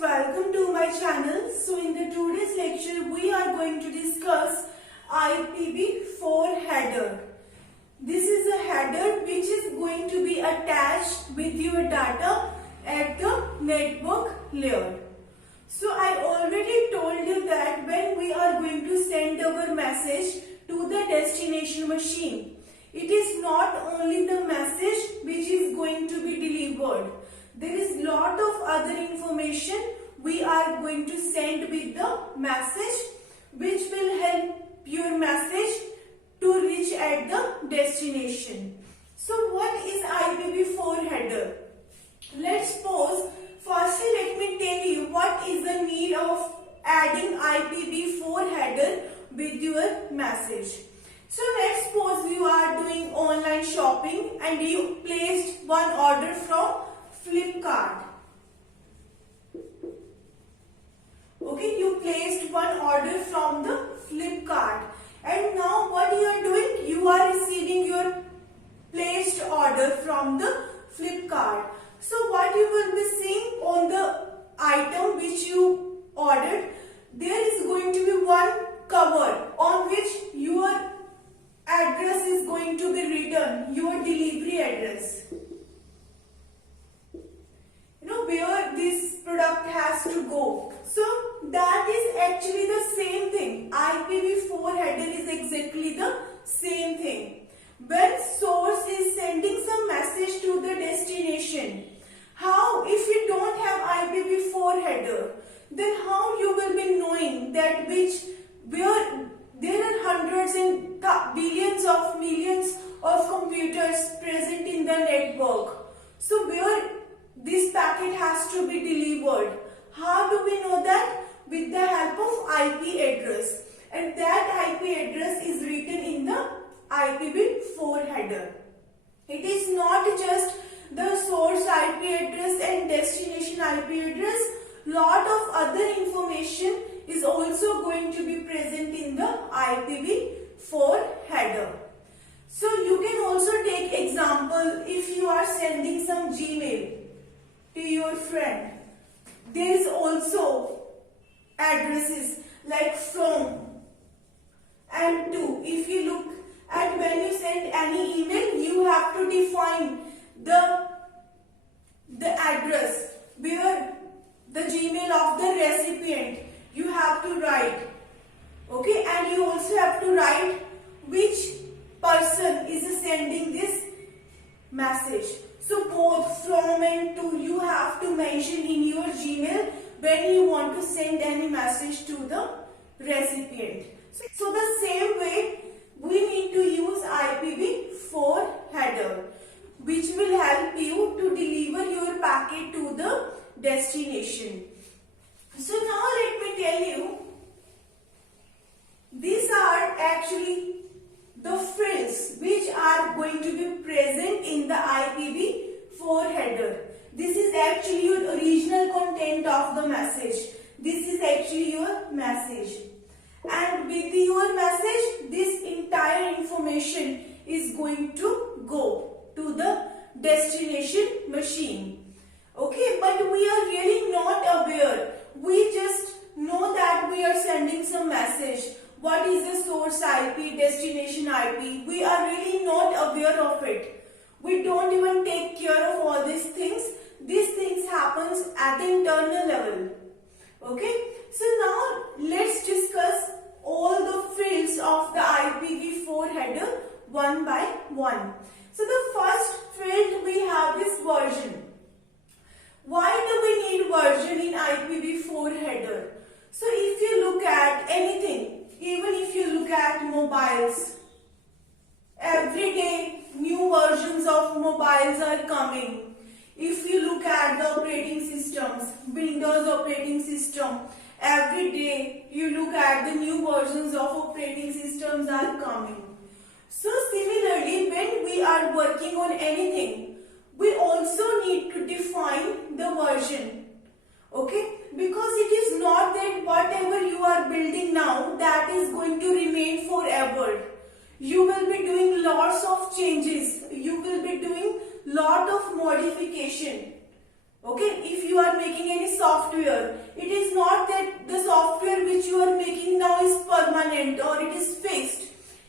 welcome to my channel. So in the today's lecture we are going to discuss IPV4 header. This is a header which is going to be attached with your data at the network layer. So I already told you that when we are going to send our message to the destination machine, it is not only the message which is going to be delivered. There is lot of other information we are going to send with the message which will help your message to reach at the destination. So what is IPV4 header? Let's pause. Firstly, let me tell you what is the need of adding IPV4 header with your message. So let's suppose you are doing online shopping and you placed one order from Flipkart. Okay, you placed one order from the Flipkart, and now what you are doing? You are receiving your placed order from the Flipkart. So what you will be seeing on the item which you ordered, there is going to be one cover on which your address is going to be written, your delivery address. Where this product has to go. So that is actually the same thing. IPV4 header is exactly the same thing. When source is sending some message to the destination, how, if you don't have IPV4 header, then how you will be knowing that where there are hundreds and billions of millions of computers present in the network. So where this packet has to be delivered. How do we know that? With the help of IP address. And that IP address is written in the IPV4 header. It is not just the source IP address and destination IP address. Lot of other information is also going to be present in the IPV4 header. So you can also take example if you are sending some Gmail to your friend. There is also addresses like from and to. If you look at when you send any email, you have to define the address where the Gmail of the recipient you have to write. Okay, and you also have to write which person is sending this message. So both from and to you have to mention in your Gmail when you want to send any message to the recipient. So the same way we need to use IPV4 header, which will help you to deliver your packet to the destination. So now let me tell you, these are actually the fields which are going to be present in the IPV4 header. This is actually your original content of the message. This is actually your message. And with your message, this entire information is going to go to the destination machine. Okay, but we are really not aware. We just know that we are sending some message. What is the source IP, destination IP? We are really not aware of it. We don't even take care of all these things. These things happens at the internal level. Okay. So now let's discuss all the fields of the IPV4 header one by one. So the first field we have is version. Why do we need version in IPV4 header? So if you look at anything, even if you look at mobiles, every day new versions of mobiles are coming. If you look at the operating systems, Windows operating system, every day you look at the new versions of operating systems are coming. So similarly, when we are working on anything, we also need to define the version. Okay, because it is not that whatever you are building now, that is going to remain forever. You will be doing lots of changes. You will be doing lot of modification. Okay, if you are making any software, it is not that the software which you are making now is permanent or it is fixed.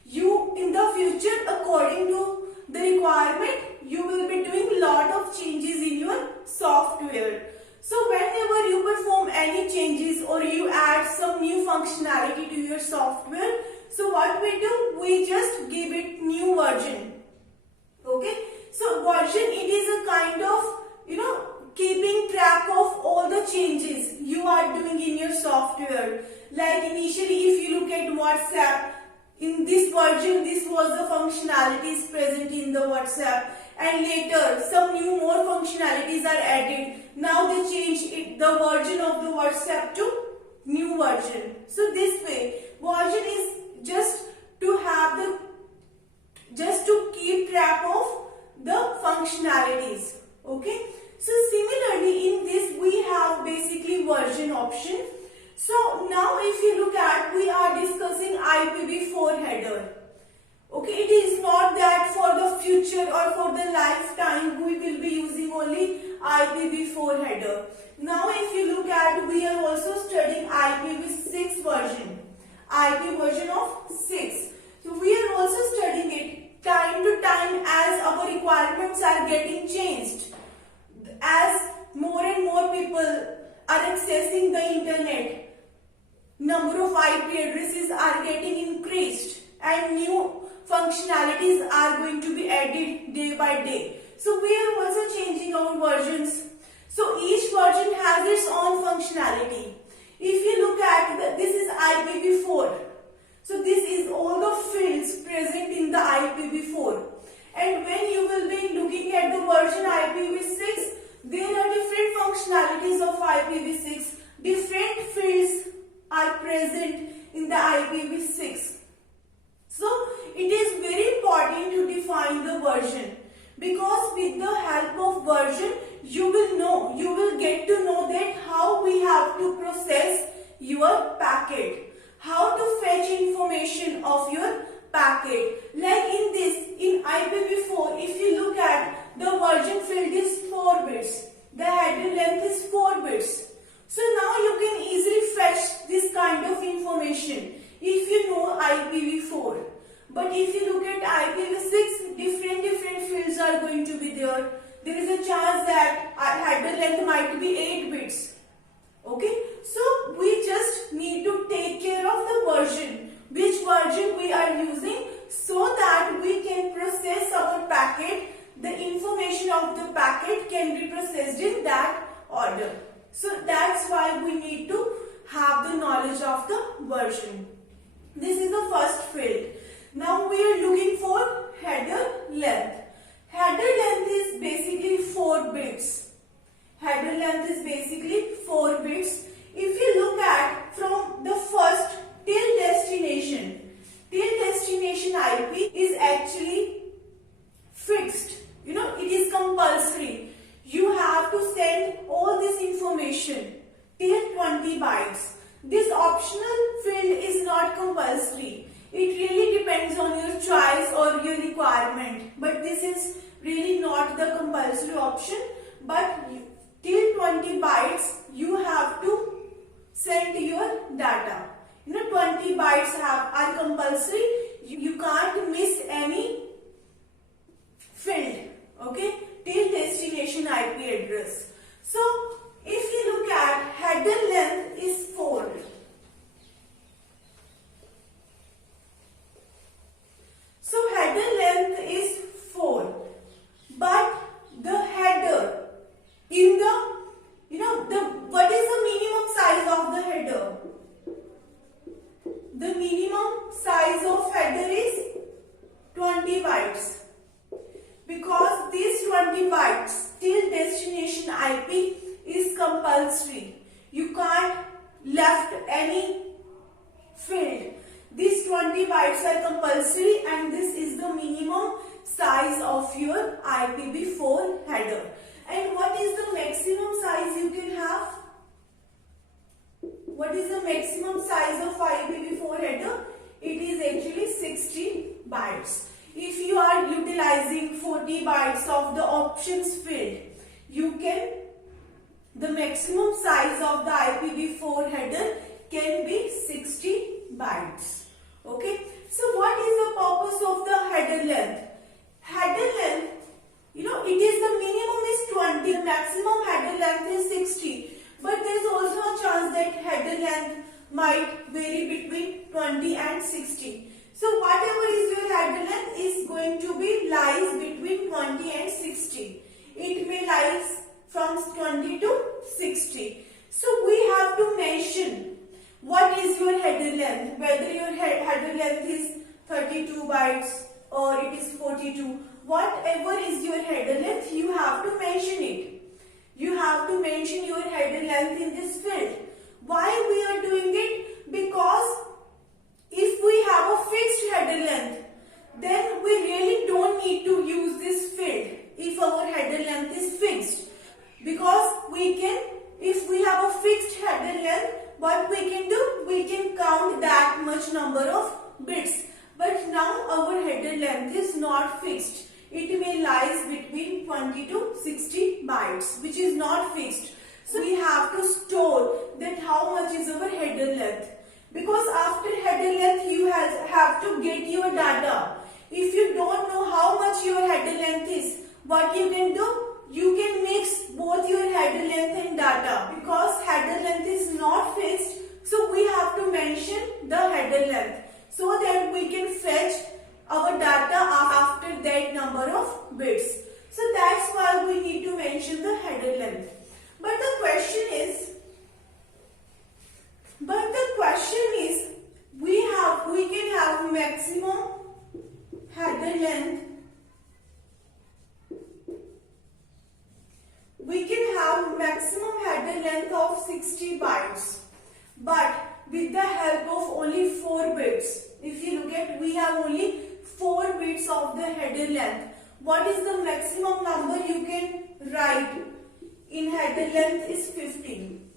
You in the future, according to the requirement, you will be doing lot of changes in your software. So whenever you perform any changes or you add some new functionality to your software, so what we do, we just give it new version. Okay, so version, it is a kind of, keeping track of all the changes you are doing in your software. Like initially, if you look at WhatsApp, in this version, this was the functionalities present in the WhatsApp, and later some more functionalities are added. Now they change the version of the WhatsApp to new version. So this way, version is just to keep track of the functionalities. Okay. So similarly, in this we have basically version option. So now if you look at, we are discussing IPv4 header. Okay, it is not that for the future or for the lifetime we will be using only IPv4 header. Now if you look at, we are also studying IPv6 version, IP version of 6. So we are also studying it time to time as our requirements are getting changed. As more and more people are accessing the internet, number of IP addresses are getting increased and new functionalities are going to be added day by day. So we are also changing our versions. So each version has its own functionality. If you look at this is IPv4. So this is all the fields present in the IPv4. And when you will be looking at the version IPv6, there are different functionalities of IPv6. Different fields are present in the IPv6. So it is very important to define the version, because with the help of version you will get to know that how we have to process your packet, how to fetch information of your packet. Like in IPv4, if you look at, the version field is 4 bits. The header length is 4 bits. So now you can easily fetch this kind of information if you know IPv4. But if you look at IPv6, different fields are going to be there. There is a chance that header length might be 8 bits. Okay, so we just need to take care of the version, which version we are using, so that we can process our packet. The information of the packet can be processed in that order. So that's why we need to have the knowledge of the version. This is the first field. Now we are looking for header length. Header length is basically 4 bits. Header length is basically 4 bits. If you look at from the first till destination IP is actually fixed. It is compulsory. You have to send all this information till 20 bytes. This optional field is not compulsory. It really depends on your choice or your requirement. But this is really not the compulsory option. But till 20 bytes you have to send your data. 20 bytes are compulsory. You can't miss any field. Okay, till destination IP address. So if you look at, header length is 4. So header length is 4, but the header in what is the minimum size of the header? The minimum size of header is 20 bytes. Because these 20 bytes till destination IP is compulsory. You can't left any field. These 20 bytes are compulsory, and this is the minimum size of your IPv4 header. And what is the maximum size you can have? What is the maximum size of IPv4 header? It is actually 60 bytes. If you are utilizing 40 bytes of the options field, you can the maximum size of the IPv4 header can be 60 bytes. Okay. So what is the purpose of the header length? Header length, it is the minimum is 20, the maximum header length is 60. But there is also a chance that header length might vary between 20 and 60. So whatever is your header length is going to be lies between 20 and 60. It may lies from 20 to 60. So we have to mention what is your header length, whether your header length is 32 bytes or it is 42. Whatever is your header length, you have to mention it. You have to mention your header length in this field. Why we are doing it? Because if we have a fixed header length, then we really don't need to use this field if our header length is fixed. Because if we have a fixed header length, what we can do? We can count that much number of bits. But now our header length is not fixed. It may lies between 20 to 60 bytes, which is not fixed. So we have to store that how much is our header length. Because after header length, you have to get your data. If you don't know how much your header length is, what you can do? You can mix both your header length and data. Because header length is not fixed, so we have to mention the header length so that we can fetch our data after that number of bits. So that's why we need to mention the header length. But the question is, we can have maximum header length. We can have maximum header length of 60 bytes, but with the help of only 4 bits. If you look at, we have only 4 bits of the header length. What is the maximum number you can write in header length is 15.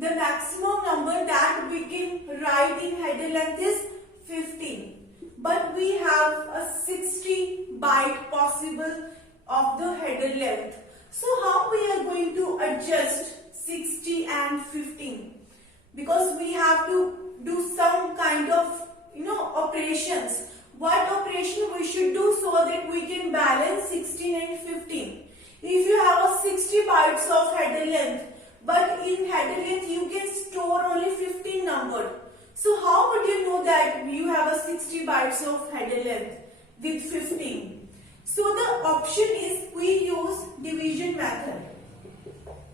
The maximum number that we can write in header length is 15. But we have a 60 byte possible of the header length. So how we are going to adjust 60 and 15? Because we have to do some kind of operations. What operation we should do so that we can balance 16 and 15? If you have a 60 bytes of header length, but in header length you can store only 15 number. So how would you know that you have a 60 bytes of header length with 15? So the option is we use division method.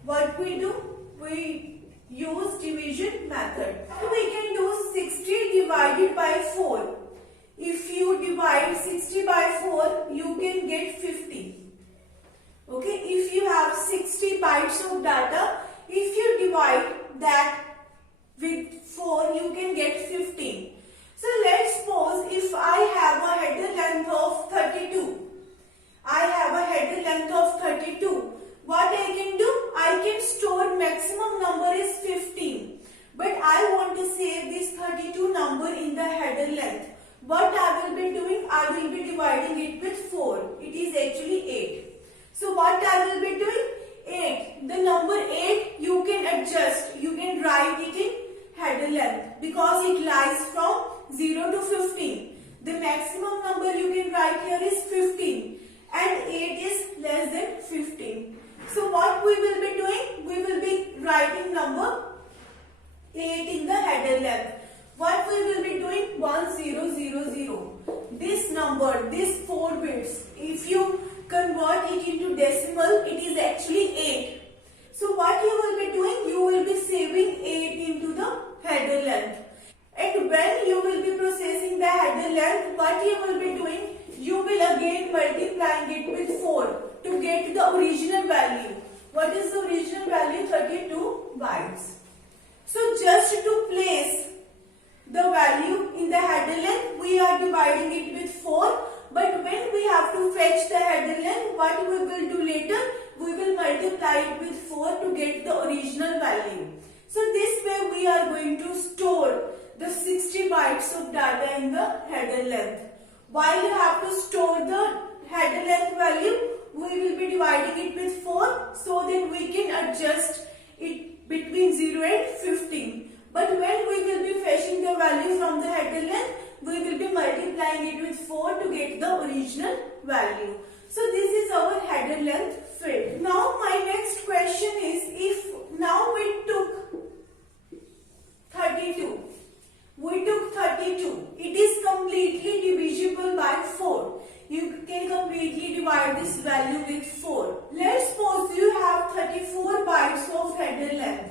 What we do? We use division method. We can do 60 divided by 4. If you divide 60 by 4, you can get 50. Okay, if you have 60 bytes of data, if you divide that with 4, you can get 15. So let's suppose if I have a header length of 32. I have a header length of 32. What I can do? I can store maximum number is 15. But I want to save this 32 number in the header length. What I will be doing? I will be dividing it with 4. It is actually 8. So what I will be doing? 8. The number 8 you can adjust. You can write it in header length because it lies from 0 to 15. The maximum number you can write here is 15 and 8 is less than 15. So what we will be doing? We will be writing number 8 in the header length. What we will be doing? 1000. This number, this 4 bits, if you convert it into decimal, it is actually 8. So what you will be doing? You will be saving 8 into the header length. And when you will be processing the header length, what you will be doing? You will again multiplying it with 4 to get the original value. What is the original value? 32 bytes. So just to place the value in the header length, we are dividing it with 4. But when we have to fetch the header length, what we will do later? We will multiply it with 4 to get the original value. So this way we are going to store the 60 bytes of data in the header length. While you have to store the header length value, we will be dividing it with 4 so that we can from the header length, we will be multiplying it with 4 to get the original value. So this is our header length field. Now my next question is, if now we took 32. We took 32. It is completely divisible by 4. You can completely divide this value with 4. Let's suppose you have 34 bytes of header length.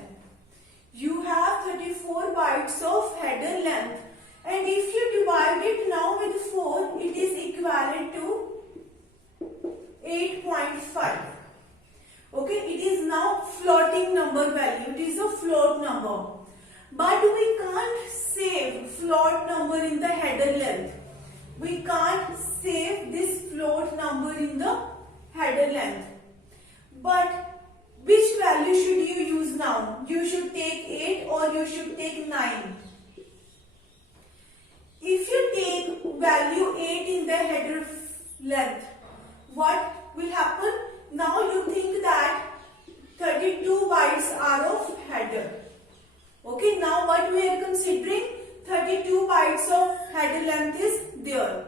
You have 34 bytes of header length. And if you divide it now with 4, it is equivalent to 8.5. Okay, it is now floating number value. It is a float number. But we can't save float number in the header length. We can't save this float number in the header length. But which value should you use now? You should take 8 or you should take 9. If you take value 8 in the header length, what will happen? Now you think that 32 bytes are of header. Okay, now what we are considering, 32 bytes of header length is there.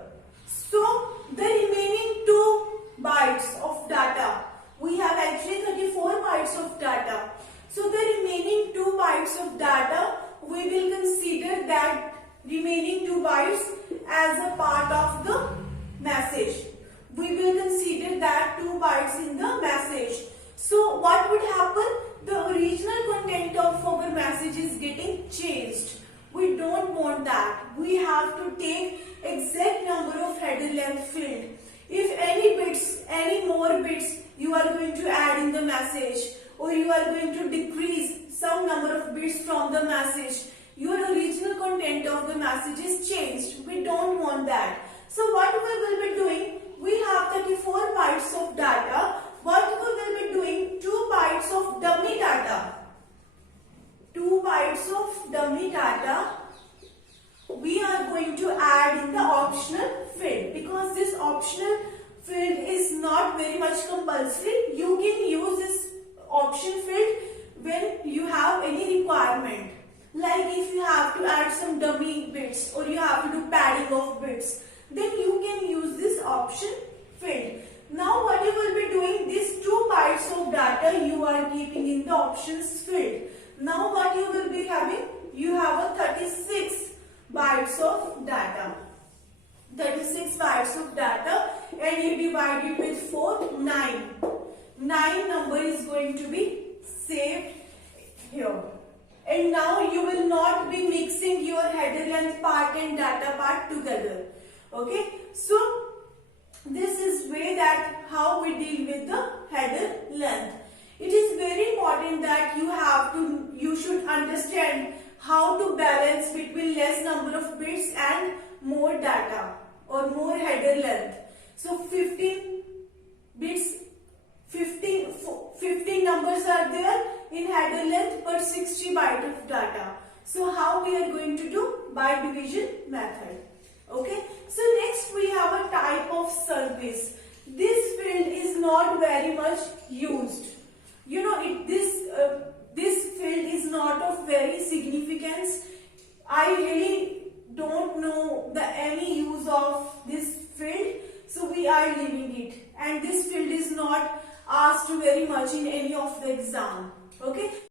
So the remaining 2 bytes of data, we have actually 34 bytes of data. So the remaining 2 bytes of data, we will consider that remaining 2 bytes as a part of the message. We will consider that 2 bytes in the message. So what would happen? The original content of our message is getting changed. We don't want that. We have to take exact number of header length field. If any more bits you are going to add in the message, or you are going to decrease some number of bits from the message, your original content of the message is changed. We don't want that. So what we will be doing? We have 34 bytes of data. What we will be doing? 2 bytes of dummy data. 2 bytes of dummy data we are going to add in the optional field, because this optional field is not very much compulsory. You can use this option field when you have any requirement. Like if you have to add some dummy bits or you have to do padding of bits, then you can use this option field. Now what you will be doing, these 2 bytes of data you are keeping in the options field. Now what you will be having, you have a 36 bytes of data. 36 bytes of data, and you divide it with 4, 9. 9 number is going to be saved here. And now you will not be mixing your header length part and data part together. Okay, so this is way that how we deal with the header length. It is very important that you should understand how to balance between less number of bits and more data or more header length. So 15 bits, 15 numbers are there in header length per 60 byte of data. So how we are going to do? By division method. Okay. So next we have a type of service. This field is not very much used. You know, this field is not of very significance. I really don't know any use of this field, so we are leaving it. And this field is not asked very much in any of the exam. Okay.